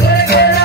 Hey,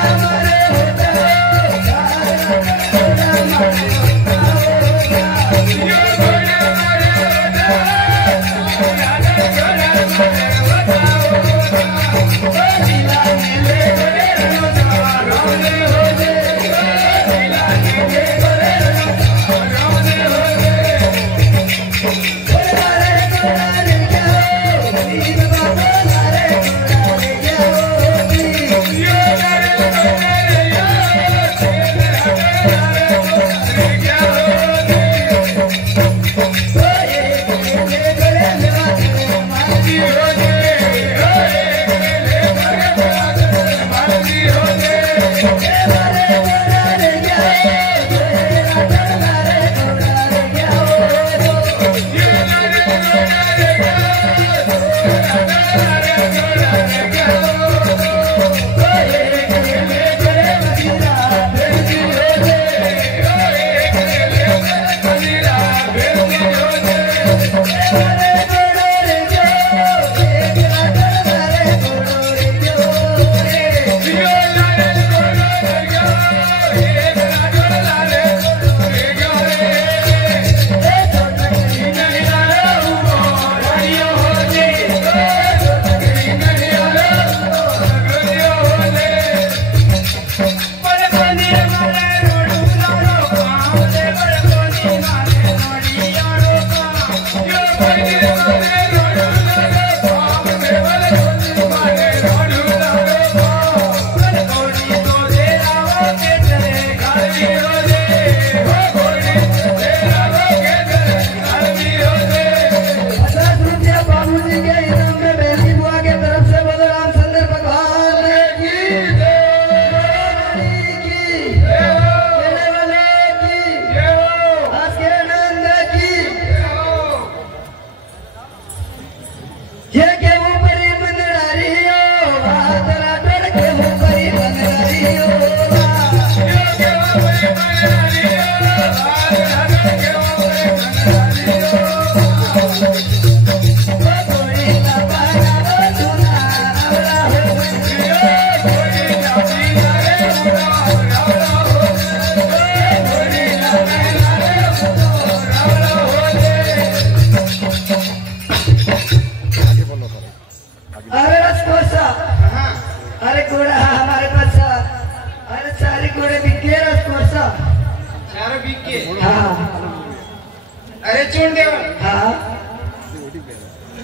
छोड़ दे। हाँ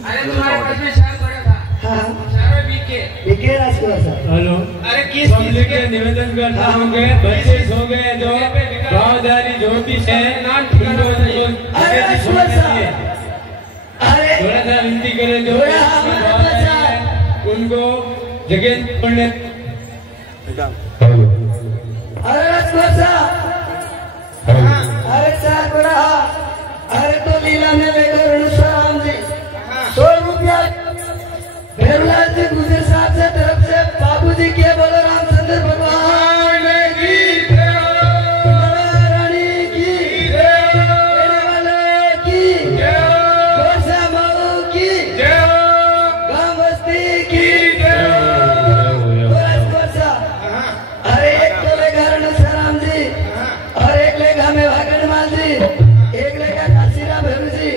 अरे तुम्हारे पास में चार पड़ा था। हाँ चारों बीके राजकुमार साहब। हेलो अरे किस पब्लिक के निवेदन करता हूँ कि बच्चे सो गए जो गाँवदारी ज्योतिष है अरे राजकुमार साहब, अरे थोड़ा सा विनती करें जो उनको जगह पढ़ने। अरे राजकुमार साहब, अरे चार बड़ा, अरे तो लीला में लेकर राम जी 100 रुपया भेरुलाल जी गुजर साहब से तरफ से बाबूजी के बोलो रामचंद्र भगवान की जय, रानी की जय, वाले की जय, गोरसा माऊ की जय, गांव बस्ती की जय। गोरसा, अरे एक तो लेगा रणुसाराम जी और एक लेगा में भागनमाल जी, एक लेगा काशीराम भेरू जी,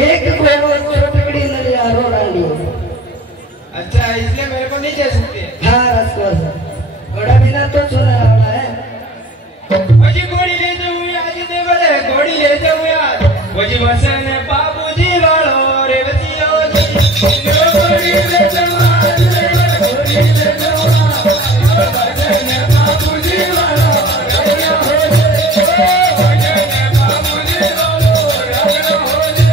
एक को छोटकड़ी नलिया रो रानी। अच्छा इसलिए मेरे को नहीं दे सकते। हाँ राजकुमार साहब, बड़ा बिना तो सुना रहा है। वजी घोड़ी ले जाऊँ आज दे बड़े घोड़ी ले जाऊँ यार। वजी वसन बाबूजी वालों रे वजियो जी। घोड़ी ले जाऊँ आज दे बड़े घोड़ी ले जाऊँ वजन बाबूजी वालों रे हो जे। वजन बाबूजी वालों रे हो जे।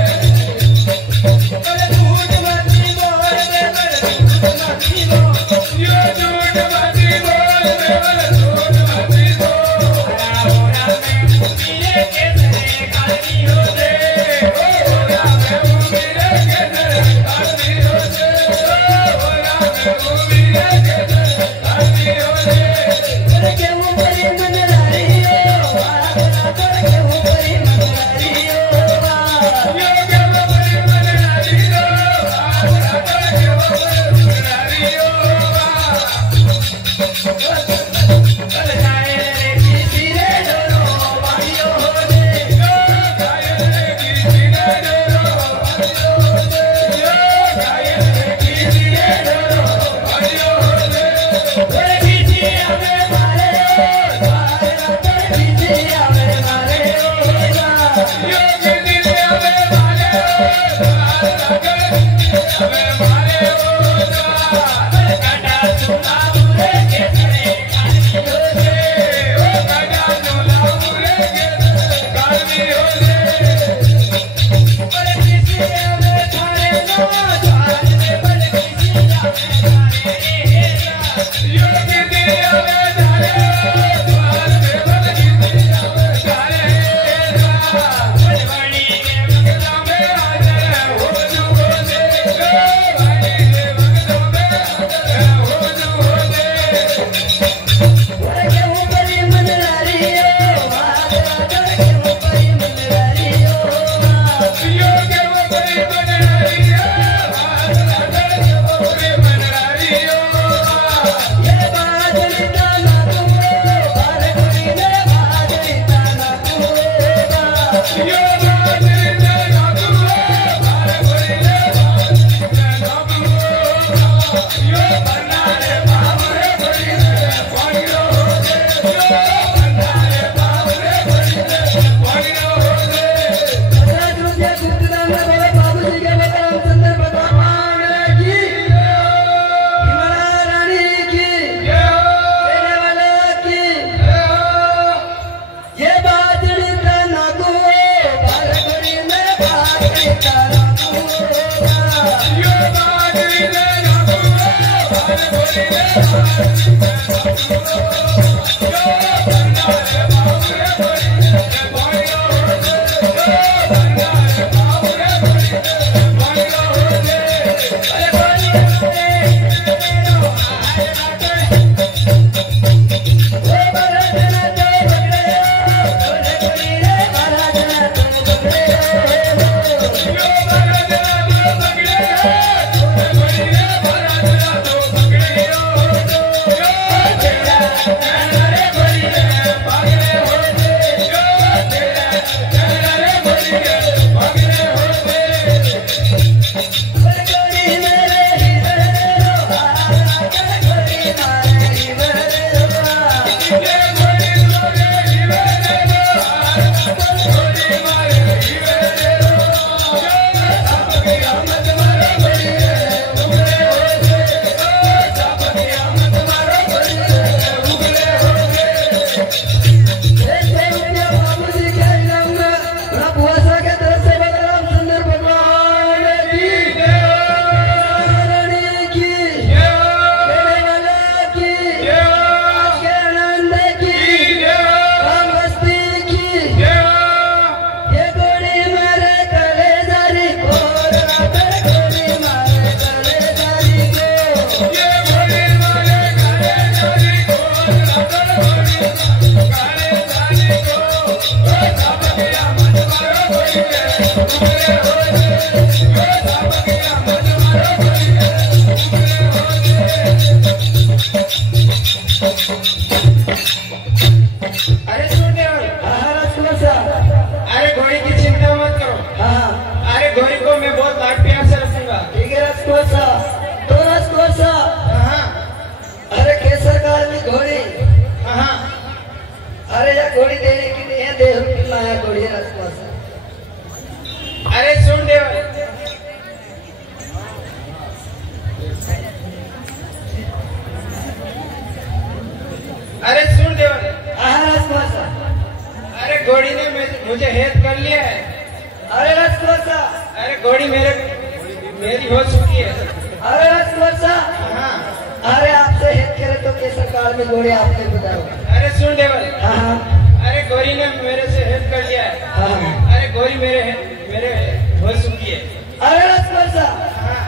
अरे दूध मती बोल दे बड़े दूध मती बोल। यो दूध मती बोल दे बड़े दूध मती बोल। होरा में मुझे के तेरे काली हो दे। होरा में मुझे के तेरे काली हो दे। होरा में मुझे के तेरे काली हो दे। अरे के ऊपर ही मन लारी हो, वाला के ऊपर ही मन लारी हो। यो के ऊपर मन लारी हो, वाला के ऊपर मन लारी हो। कल जाए रे किसी रे डरो भाइयों हो दे। जाए रे किसी रे डरो भाइयों हो दे। जाए रे किसी रे डरो भाइयों हो दे। अरे किसी हमें मारे हो, मारे किसी हमें मारे हो। यो किसी हमें मारे हो, हमें मारे हो। कटा सुना मुरे के तेरे काली हो दे। ओ कटा सुना मुरे के तेरे काली हो दे। अरे किसी हमें थारे नो जान दे बड़े किसी हमें थारे यो किसी हमें थारे जान दे बड़े किसी हमें थारे बड़ी के बगला में आजा हो जो हो दे। बड़ी के बगला में आजा हो जो हो दे। अरे के ऊपर ही मन लारी हो, वाला के ऊपर ही मन लारी हो। यो के ऊपर मन लारी हो, वाला के ऊपर मन लारी हो। ये बाजरिता ना तू, बाल गुड़ी ने बाजरिता ना तू। यो बाजरी दे ना तू, बाल गोरी दे ना तू। यो बन्ना रे बाबरे गोरी दे पागिलो हो दे। यो बन्ना रे बाबरे गोरी दे पागिलो हो दे। 50 रुपया गुप्तदान में बोले बाबूजी के बेटा रामचंद्र भगवान की जय, हिमालय रानी की जय, देने वाले की जय। ये बाजरिता ना तू, बाल गुड़ी ने बाजरिता ना तू। यो बाजरी दे ना तू, बाल गोरी दे ना तू। यो बन्ना रे बाबरे गोरी दे पागिलो हो दे। यो बन्ना रे बाबरे गोरी दे पागिलो हो दे। अरे गोरी दे मेरो आए बाटे। ओ बरजना तो बगड़े हो, बोले गुड़ी ने बरजना तो बगड़े हो। यो बरजना तो पकड़े हो, गोरी दे बरजना तो पकड़े हो। यो तेरा अरे सुन देवर, अरे घोड़ी की चिंता मत करो। अरे घोड़ी को मैं बहुत लाड प्यार से रखूंगा। ठीक है राजकुमार तो राजकुमार हाँ अरे केसर काल में घोड़ी हाँ अरे या घोड़ी देने की नहीं है देह की माया घोड़ी है राजकुमार अरे सुन देवर, अरे सुन देवर, राजकुमार अरे घोड़ी ने मुझे हेत कर लिया है। अरे राजकुमार अरे घोड़ी मेरी हो चुकी है। अरे राजकुमार हाँ अरे आपसे हित करे तो केसर काल में घोड़ी आपने बताओ। अरे सुन देवर, हाँ अरे घोड़ी ने मेरे से हेत कर लिया है। हाँ अरे घोड़ी मेरे हो चुकी है। अरे राजकुमार हाँ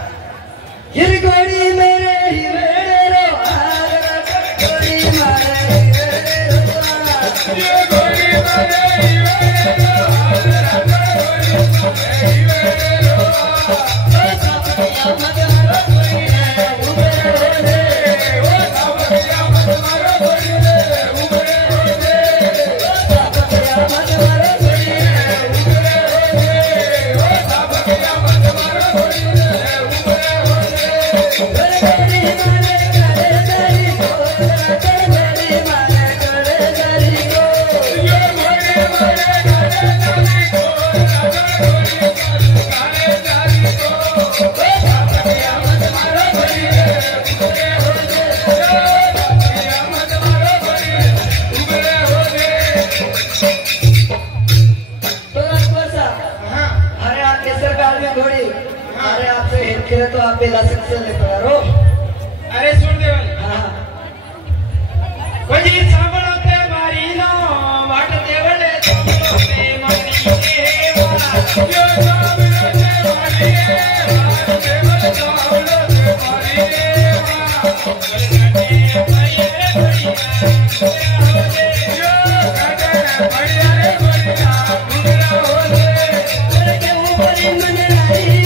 ये घोड़ी मेरे ही मेरे रो घोड़ी मारे ये घोड़ी मेरे ही मेरे रो, अरे आपसे हित करे तो आप बेला से ले पड़ो। अरे सुन देवर, कोई सांभळो ते मारी नो वाट देवले सांभळो ते मारी देवा, यो सांभळो ते मारी वाट देवले सांभळो ते मारी देवा, काटे भैया यो काटे भैया रे भैया गुंडा हो रे के ऊपर मन रही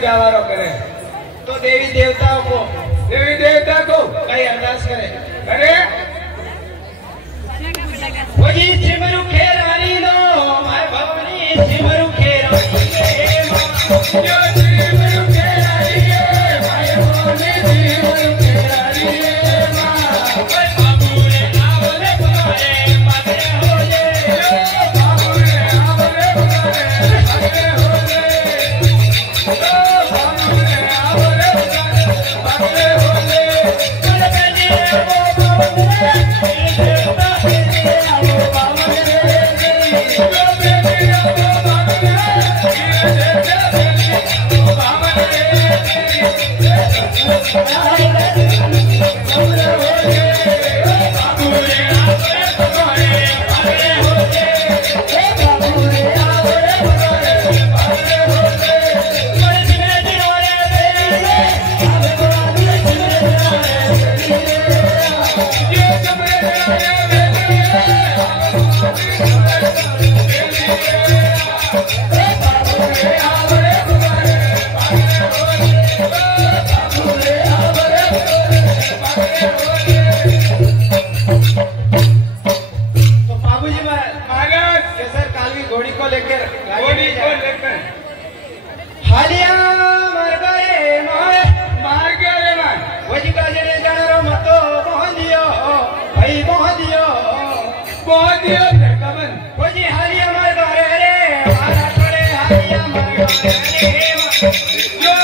जावारो करे तो देवी देवता को कई अरदास करे। वही सिमरु खेरानी लो माय भवनी सिमरु खेरानी रे मां यो सिमरु खेरानी रे माय भवनी सिमरु खेरानी रे मां ओए बाबू रे आवले पुकारे पागले हो जे यो बाबू रे आवले पुकारे पागले हो जे ओ बाबू रे आवले पुकारे पागले हो जे चल बेटी रे वो बाबू रे हालिया मर गए मार गए वही का जने जानो मतो मोहदियो भाई मोहदियो कमन वही हालिया मर गए रे मारा करे हालिया मर गए रे